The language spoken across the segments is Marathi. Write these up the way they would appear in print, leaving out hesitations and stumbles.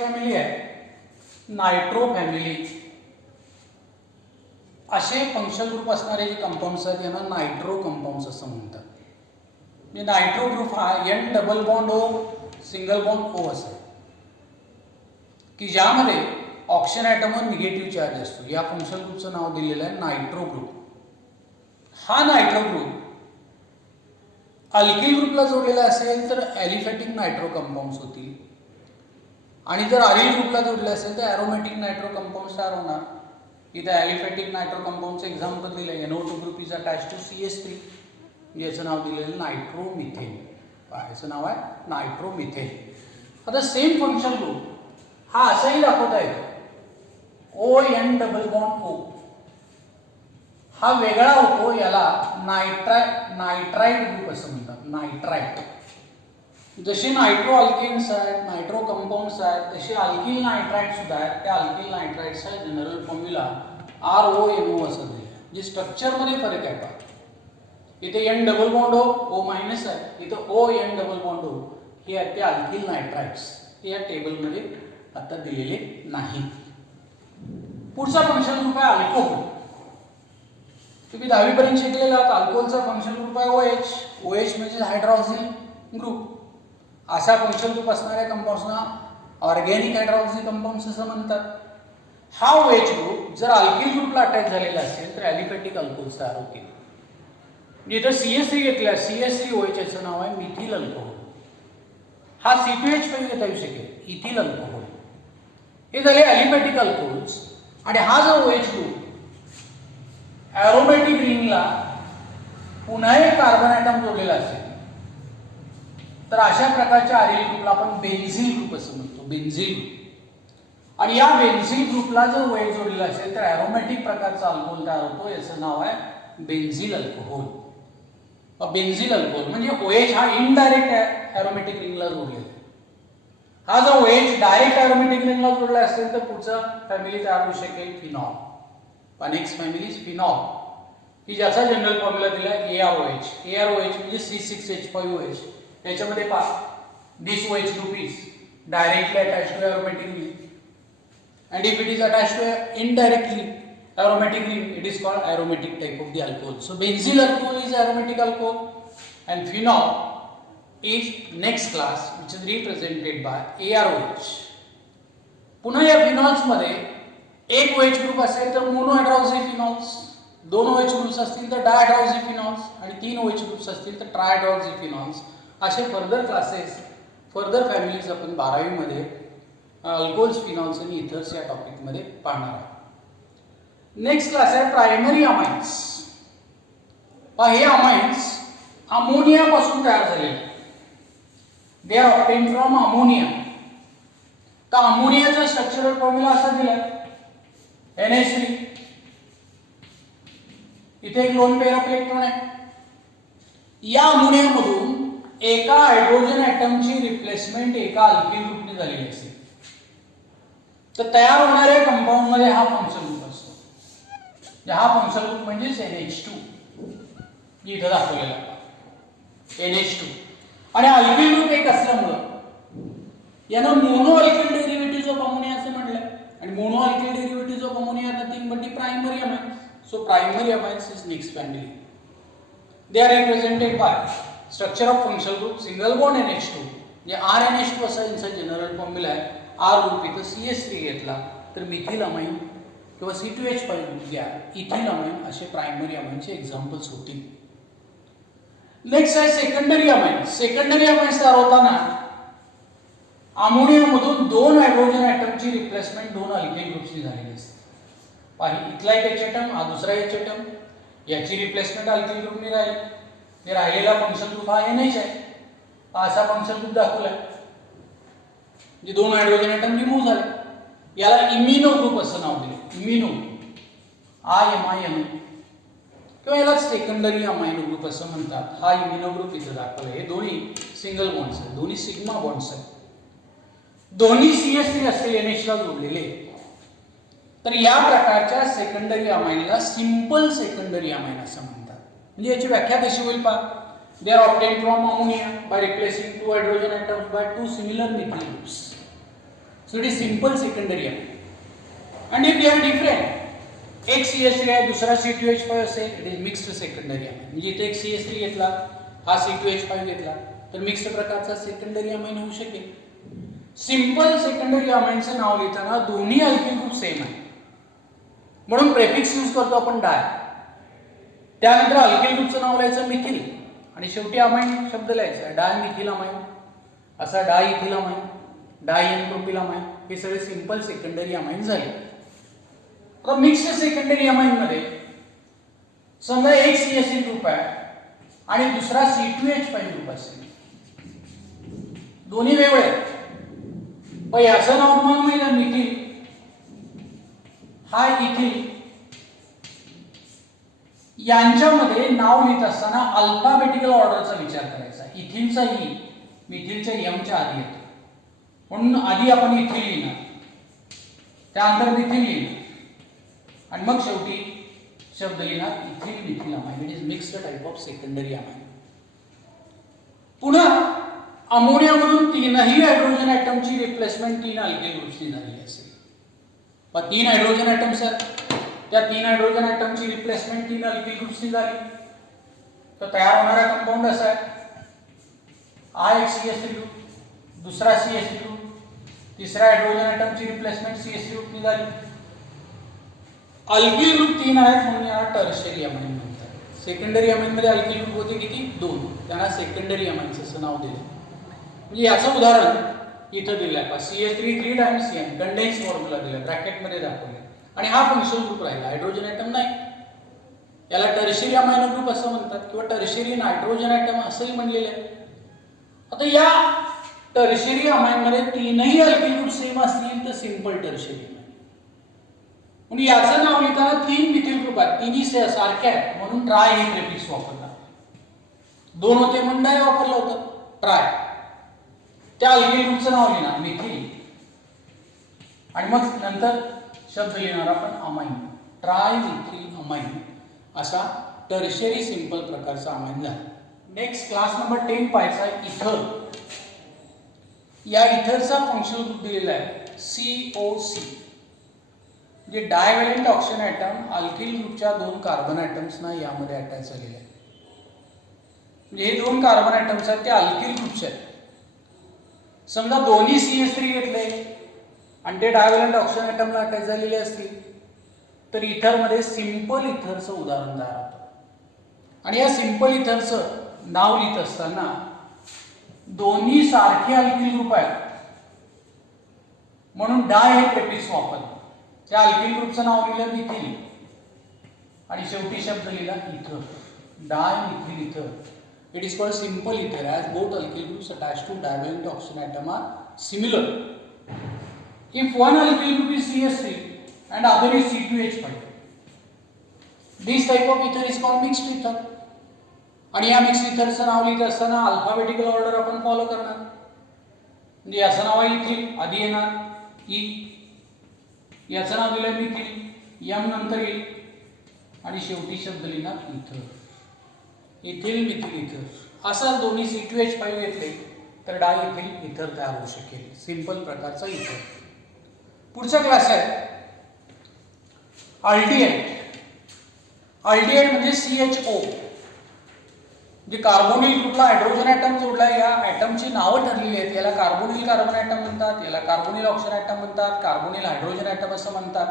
फॅमिली आहे नायट्रो फॅमिली. असे फंक्शनल ग्रुप असणारे जे कंपाऊंड्स आहेत यांना नायट्रो कंपाऊंड्स असं म्हणतात. म्हणजे नायट्रो ग्रुप हा N double bond O single bond O असेल की ज्यामध्ये ऑक्सिजन ॲटमवर निगेटिव्ह चार्ज असतो. या फंक्शनल ग्रुपचं नाव दिलेलं आहे नायट्रो ग्रुप. हा नायट्रो ग्रुप अल्किल ग्रुपला जोडलेला असेल तर ॲलिफॅटिक नायट्रो कंपाऊंड्स होतील आणि जर अरिल ग्रुपला जोडले असेल तर ॲरोमॅटिक नायट्रो कंपाऊंड्स तयार होणार. इथे ॲलिफॅटिक नायट्रो कंपाऊंडचं एक्झाम्पल दिलं आहे. NO2 group is attach to CH3. याचं नाव दिलेलं नायट्रोमिथेन. याचं नाव आहे नायट्रोमिथेन. आता सेम फंक्शन ग्रुप हा असाही दाखवता येतो ON डबल बॉन्ड O. हा वेगळा होतो, याला नायट्राइट ग्रुप असं म्हणतात. नायट्राइट. जसे नायट्रो अल्केन्स आहेत, नायट्रो कंपाऊंड्स आहेत, तसे अल्किल नायट्राइट सुद्धा आहेत. त्या अल्किल नायट्राइट्सचा जनरल फॉर्म्युला RONO असं दिलं आहे. जे स्ट्रक्चरमध्ये फरक आहे पहा. इथे N double bond O minus आहे, इथं ON डबल बॉन्ड O. हे आहेत ते अल्किल नायट्राइट्स. हे या टेबलमध्ये आता दिलेले नाही. पुढचा फंक्शन ग्रुप आहे अल्कोहोल. तुम्ही 10वी पर्यंत शिकलेला आहात. अल्कोहोलचा फंक्शन ग्रुप आहे OH. OH म्हणजे हायड्रॉक्सिल ग्रुप. असा फंक्शन ग्रुप असणाऱ्या कंपाऊंड्सना ऑर्गॅनिक हायड्रॉक्सी कंपाऊंड्स असं म्हणतात. हा OH ग्रुप जर अल्किल ग्रुपला अटॅच झालेला असेल तर ॲलिफॅटिक अल्कोहोल्स तयार होतील. इथं CH3 घेतला, CH3OH याचं नाव आहे मिथिल अल्कोहोल. हा C2H पण घेता येऊ शकेल, इथिल अल्कोहोल. हे झाले ॲलिफॅटिक अल्कोहोल्स. आणि हा जो OH ग्रुप ॲरोमॅटिक रिंगला पुन्हा एक कार्बन ॲटम जोडलेला असेल तर अशा प्रकारच्या अरिल ग्रुपला आपण बेन्झिल ग्रुप असं म्हणतो. बेन्झिल ग्रुप. आणि या बेन्झिल ग्रुपला जर OH जोडलेला असेल तर ॲरोमॅटिक प्रकारचा अल्कोहोल तयार होतो. याचं नाव आहे बेन्झिल अल्कोहोल. बेन्झिल अल्कोहोल म्हणजे OH हा इनडायरेक्ट ॲरोमॅटिक रिंगला जोडलेला आहे. हा जो OH डायरेक्ट ॲरोमॅटिक रिंगला जोडला असेल तर पुढचा फॅमिली तयार होऊ शकेल phenol. Next family is phenol की ज्याचा जनरल फॉर्म्युला दिला AROH. AROH म्हणजे C6H5OH. त्याच्यामध्ये पहा दिस OH group is directly attached to aromatic ring and if it is attached to indirectly aromatic ring it is called aromatic type of the alcohol. So benzyl alcohol is aromatic alcohol and phenol is next class which is represented by AROH. पुन्हा या फिनॉल्स मध्ये एक OH ग्रुप असेल तर मोनोहायड्रॉक्सी फिनॉल्स, दोन OH ग्रुप्स असतील तर डायहायड्रॉक्सी फिनॉल्स आणि तीन OH ग्रुप्स असतील तर ट्रायहायड्रॉक्सी फिनॉल्स. असे फर्दर क्लासेस, फर्दर फॅमिलीज आपण 12वी मध्ये अल्कोहोल्स, फिनॉल्स आणि इथर्स या टॉपिकमध्ये पाहणार आहोत. नेक्स्ट क्लास आहे प्रायमरी अमाइन्स. हे अमाइन्स अमोनियापासून तयार झालेले. दे आर ऑब्टेन्ड फ्रॉम अमोनिया. तर अमोनियाचा स्ट्रक्चरल फॉर्म्युला असा दिला NH3. इथे एक लोन पेअर ऑफ इलेक्ट्रॉन आहे. या अमोनियामधून एका हायड्रोजन ॲटमची रिप्लेसमेंट एका अल्किल ग्रुपने झालेली असेल तर तयार होणाऱ्या कंपाऊंड मध्ये हा फंक्शन ग्रुप असतो. हा फंक्शन ग्रुप म्हणजेच NH2 इथं दाखवलेला NH2. आणि अल्किल ग्रुप एक असल्यामुळं यानं mono alkyl derivative of ammonia असं म्हटलंय. आणि mono alkyl derivative of ammonia nothing but the primary amines. So primary amines is next family. They are represented by structure of functional group single bond NH2 म्हणजे RNH2 असा यांचा जनरल फॉर्म्युला आहे. R ग्रुप इथं CH3 घेतला तर मिथिल अमाइन किंवा C2H5 ग्रुप घ्या, इथिल अमाइन असे प्रायमरी अमाइनचे एक्झाम्पल्स होतील. नेक्स्ट आहे सेकंडरी अमाइन्स. सेकंडरी अमाइन्स तयार होताना अमोनियामधून दोन हायड्रोजन ॲटमची रिप्लेसमेंट दोन अल्किल ग्रुप्सनी झालेली असते. इथला एक H ॲटम, हा दुसरा H ॲटम, याची रिप्लेसमेंट अल्किल ग्रुपने राहिली. हे राहिलेला फंक्शन ग्रुप हा NH आहे. असा फंक्शन ग्रुप दाखवलाय जे दोन हायड्रोजन ॲटम रिमूव्ह झाले. याला इमिनो ग्रुप असं नाव दिले. इमिनो IMINO किंवा याला सेकंडरी अमाइनो ग्रुप असं म्हणतात. हा इमिनो ग्रुप इथं दाखवलाय. हे दोन्ही सिंगल बॉन्ड्स आहेत, दोन्ही सिग्मा बॉन्ड्स आहेत, दोन्ही CH3 असलेले NH ला जोडलेले. तर या प्रकारच्या सेकंडरी अमाइनला सिंपल सेकंडरी अमाइन असं म्हणतात. म्हणजे याची व्याख्या कशी होईल पहा. They are obtained from ammonia by replacing two hydrogen atoms by two similar methyl groups. So it is simple secondary amine. And if they are different, एक CH3 आहे दुसरा C2H5 असेल, it is mixed secondary amine. म्हणजे इथे एक CH3 घेतला, हा C2H5 घेतला, तर मिक्स्ड प्रकारचा सेकंडरी अमाइन होऊ शकेल. सिंपल सेकंडरी अमाइनचं नाव लिहिताना दोन्ही अल्किल ग्रुप सेम आहे, म्हणून प्रेफिक्स यूज करतो आपण डाय. त्यानंतर अल्किल ग्रुपचं नाव लिहायचं मिथिल आणि शेवटी अमाइन शब्द लिहायचा डाय मिथिल अमाइन, असा डाय इथिल अमाइन, डाय एन प्रोपिल अमाइन. हे सगळे सिंपल सेकंडरी अमाइन झाले. आता मिक्स्ड सेकंडरी अमाइन मध्ये समजा एक CH3 ग्रुप आहे आणि दुसरा C2H5 ग्रुप असेल, दोन्ही वेगळे आहेत. पण याचं नाव तुम्हाला माहिती आहे मिथिल, हा इथिल. यांच्यामध्ये नाव लिहित असताना अल्फाबेटिकल ऑर्डरचा विचार करायचा. इथिलचा ई मिथिलच्या यमच्या आधी येतो, म्हणून आधी आपण इथिल लिहिणार, त्यानंतर मिथिल लिहिणार आणि मग शेवटी शब्द लिहिणार ethyl methyl amine. It is mixed type of secondary amine. पुन्हा अमोनियामधून तीनही हायड्रोजन ॲटमची रिप्लेसमेंट तीन अल्किल ग्रुप्सनी झालेली असेल. पण तीन हायड्रोजन ॲटम्स आहेत, त्या तीन हायड्रोजन ॲटमची रिप्लेसमेंट तीन अल्किल ग्रुप्सनी झाली, तर तयार होणारा कंपाऊंड असा आहे, हा एक CH3 ग्रुप, दुसरा CH3 ग्रुप, तिसऱ्या हायड्रोजन ॲटमची रिप्लेसमेंट CH3 ग्रुपनी झाली. अल्किल ग्रुप तीन आहेत म्हणून याला टर्शियरी अमाइन म्हणतात. सेकंडरी अमाइन मध्ये अल्किल ग्रुप होते किती? दोन, त्यांना सेकंडरी अमाइन्स असं नाव दिलं. म्हणजे याचं उदाहरण इथं दिलं आहे, CH3 3 times CN condense formula दिला, ब्रॅकेट मध्ये दाखवलं, आणि हा फंक्शनल ग्रुप राहिला, हायड्रोजन ॲटम नाही. याला टर्शियरी अमाइनो ग्रुप असं म्हणतात किंवा टर्शियरी नायट्रोजन ॲटम असंही म्हणलेलं आहे. आता या टर्शियरी अमाइन मध्ये तीनही अल्किल ग्रुप सेम असतील तर सिंपल टर्शियरी अमाइन. म्हणून याचं नाव लिहिताना तीन मिथिल ग्रुप आहेत, तिन्ही सारखे आहेत म्हणून ट्राय हे प्रेफिक्स वापरला. दोन होते म्हणून डाय वापरलं होतं ट्राय. त्या अल्किल ग्रुपचं नाव लिहिणार मिथिल आणि मग नंतर शब्द लिहिणार आपण अमाइन, ट्राय मिथिल अमाइन. असा टर्शियरी सिंपल प्रकारचा अमाइन झाला. नेक्स्ट क्लास नंबर 10 पाहायचा आहे इथर. या इथरचा फंक्शनल ग्रुप दिलेला आहे COC, जे डायव्हॅलेंट ऑक्सिजन ॲटम अल्किल ग्रुपच्या दोन कार्बन ॲटम्सना यामध्ये अटॅच झालेले आहेत. म्हणजे हे दोन कार्बन ॲटम्स आहेत ते अल्किल ग्रुपचे आहेत. समजा दोन्ही CH3 घेतले आणि ते डायव्हॅलेंट ऑक्सिजन ॲटमला अटॅच झालेले असतील तर इथरमध्ये सिंपल इथरचं उदाहरण तयार होतं. आणि या सिंपल इथरचं नाव लिहित असताना दोन्ही सारखे अल्किल ग्रुप आहेत म्हणून डाय हे प्रेफिक्स वापरलं. त्या अल्किल ग्रुपचं नाव लिहिलं मिथिल आणि शेवटी शब्द लिहिला इथर, डाय मिथिल इथर. इट इज कॉल्ड सिंपल इथर as both alkyl groups attached to divalent oxygen atom are similar. If one alkyl group is CH3 and other is C2H5, this type of ether is called mixed ether. आणि या मिक्स्ड इथरचं नाव लिहित असताना अल्फाबेटिकल ऑर्डर आपण फॉलो करणार. म्हणजे याचं नाव आहे इथिल, आधी येणार ई, याचं नाव दिलं मिथिल, यम नंतर येईल आणि शेवटी शब्द लिहिणार इथर, इथिल मिथिल इथर. असा दोन्ही C2H5 घेतले तर डाय इथिल इथर तयार होऊ शकेल, सिंपल प्रकारचा इथर. पुढचा क्लास आहे अल्डिहाइड. अल्डिहाइड म्हणजे CHO, जे कार्बोनिल ग्रुपला हायड्रोजन ॲटम जोडलाय, या ॲटमची नावं ठरलेली आहेत. याला कार्बोनिल कार्बन ॲटम म्हणतात, याला कार्बोनिल ऑक्सिजन ॲटम म्हणतात, कार्बोनिल हायड्रोजन ॲटम असं म्हणतात.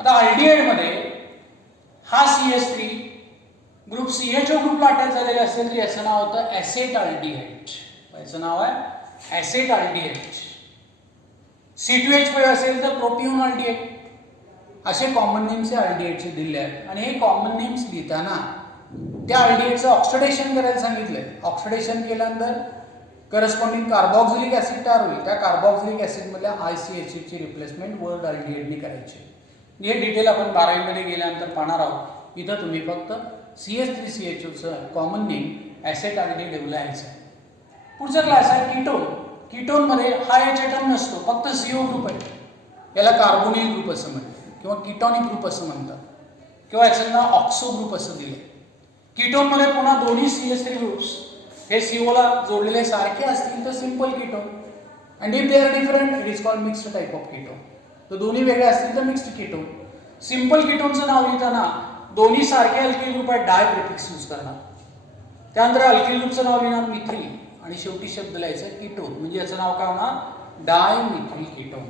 आता अल्डिहाइडमध्ये हा CH3 ग्रुप CHO ग्रुपला अटॅच झालेला असेल तर याचं नाव होतं ॲसेट अल्डिहाइड. याचं नाव आहे ॲसेट अल्डिहाइड. C2H5 असेल तर प्रोपिओन अल्डिहाइड. असे कॉमन नेम्स या अल्डिहाइडचे दिले आहेत आणि हे कॉमन नेम्स लिहिताना त्या अल्डिहाइडचं ऑक्सिडेशन करायला सांगितलंय. ऑक्सिडेशन केल्यानंतर करस्पॉन्डिंग कार्बॉक्सिलिक ॲसिड तयार होईल. त्या कार्बॉक्सिलिक ॲसिडमधल्या ICH ची रिप्लेसमेंट वर्ड अल्डिहाइडने करायची. हे डिटेल आपण 12वी मध्ये गेल्यानंतर पाहणार आहोत. इथं तुम्ही फक्त CH3CHOचं कॉमन नेम ॲसेट अल्डिहाइड लिहायचं आहे. पुढचा क्लास आहे कीटोन. कीटोनमध्ये हा H ॲटम नसतो, फक्त CO ग्रुप आहे. याला कार्बोनिल ग्रुप असं म्हणतात किंवा कीटॉनिक ग्रुप असं म्हणतात किंवा याचं नाव ऑक्सो ग्रुप असं दिलं. कीटोनमध्ये पुन्हा दोन्ही CH3 ग्रुप्स हे CO ला जोडलेले सारखे असतील तर simple ketone and if they are different it is called mixed type of ketone. तर दोन्ही वेगळे असतील तर मिक्स्ड कीटोन. सिंपल कीटोनचं नाव लिहिताना दोन्ही सारखे अल्किल ग्रुप आहेत डाय प्रिफिक्स यूज करणार. त्यानंतर अल्किल ग्रुपचं नाव लिहिणार मिथिल आणि शेवटी शब्द लिहायचा कीटोन. म्हणजे याचं नाव काय होणार डायमिथिल कीटोन.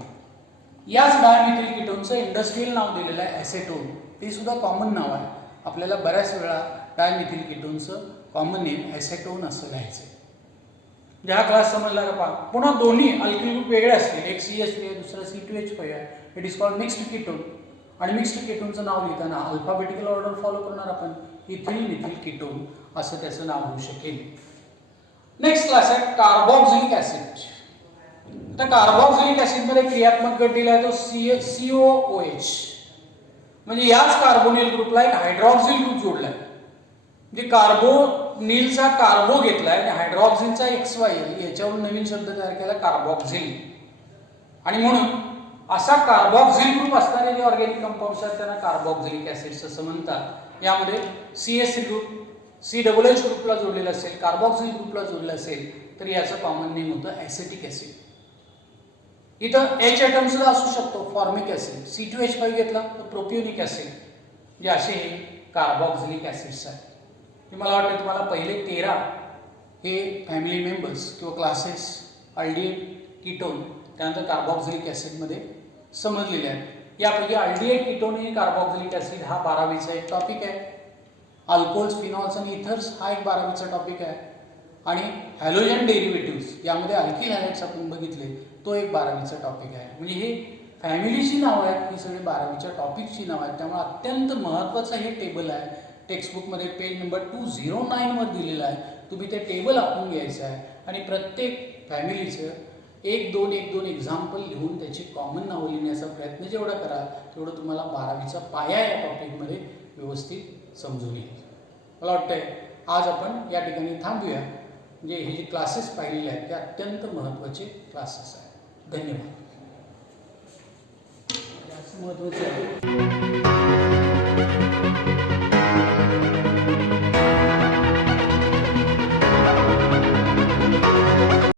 याच डायमिथिल कीटोनचं इंडस्ट्रियल नाव दिलेलं आहे ॲसेटोन. ते सुद्धा कॉमन नाव आहे. आपल्याला बऱ्याच वेळा डायमिथिल कीटोनचं कॉमन नेम ॲसेटोन असं लिहायचं. हा क्लास समजला का पहा. पुन्हा दोन्ही अल्किल ग्रुप वेगळे असतील. एक CH3 आहे दुसरा C2H5 आहे. It is called mixed ketone. आणि मिक्स्ड कीटोनचं नाव लिहिताना अल्फाबेटिकल ऑर्डर फॉलो करणार आपण. इथिल मिथिल कीटोन असं त्याचं नाव होऊ शकेल. नेक्स्ट क्लास आहे कार्बॉक्सिलिक ऍसिड. आता कार्बॉक्सिलिक ऍसिड मध्ये क्रियात्मक गट दिला आहे तो COOH. म्हणजे याच कार्बोनिल ग्रुपला एक हायड्रॉक्सिल ग्रुप जोडलाय. म्हणजे कार्बोनिलचा कार्बो घेतलाय आणि हायड्रॉक्सिलचा XYL याच्यावरून नवीन शब्द तयार केला कार्बॉक्सिल. आणि म्हणून असा कार्बॉक्सिल ग्रुप असणारे जे ऑर्गॅनिक कंपाऊंड्स आहेत त्यांना कार्बॉक्सिलिक ऍसिड्स असं म्हणतात. यामध्ये CH3 ग्रुप COOH ग्रुपला जोडलेला असेल, कार्बॉक्सिल ग्रुपला जोडलेला असेल तर याचं कॉमन नेम होतं ऍसिटिक ऍसिड. इथं H ॲटम सुद्धा असू शकतो फॉर्मिक ऍसिड. C2H5 घेतला तर प्रोपियोनिक ऍसिड. जे असे हे कार्बॉक्सिलिक ऍसिड्स आहेत. हे मला वाटतं तुम्हाला पहिले 13 हे फॅमिली मेंबर्स किंवा क्लासेस अल्डिहाइड कीटोन त्यानंतर कार्बॉक्सिलिक ऍसिडमध्ये समजलेले आहेत. यापैकी अल्डिहाइड कीटोन आणि कार्बॉक्सिलिक ऍसिड हा 12वीचा एक टॉपिक आहे. अल्कोहोल्स फिनॉल्स आणि इथर्स हा एक 12वीचा टॉपिक आहे. आणि हॅलोजन डेरिव्हेटिव्स यामध्ये अल्किल हॅलाइड्स आपण बघितले तो एक 12वीचा टॉपिक आहे. म्हणजे हे फॅमिलीची नावं आहेत ही सगळी 12वीच्या टॉपिकची नावं आहेत. त्यामुळे अत्यंत महत्त्वाचं हे टेबल आहे. टेक्स्टबुकमध्ये पेज नंबर 209 वर दिलेलं आहे. तुम्ही ते टेबल आखून घ्यायचं आहे आणि प्रत्येक फॅमिलीचं 1-2 एक्झाम्पल लिहून त्याची कॉमन नावं लिहिण्याचा प्रयत्न जेवढा करा तेवढं तुम्हाला 12वीचा पाया या टॉपिकमध्ये व्यवस्थित समजून येईल. मला वाटतंय आज आपण या ठिकाणी थांबूया. म्हणजे हे जे क्लासेस पाहिलेले आहेत ते अत्यंत महत्त्वाचे क्लासेस आहेत. धन्यवाद. महत्त्वाचे आहे.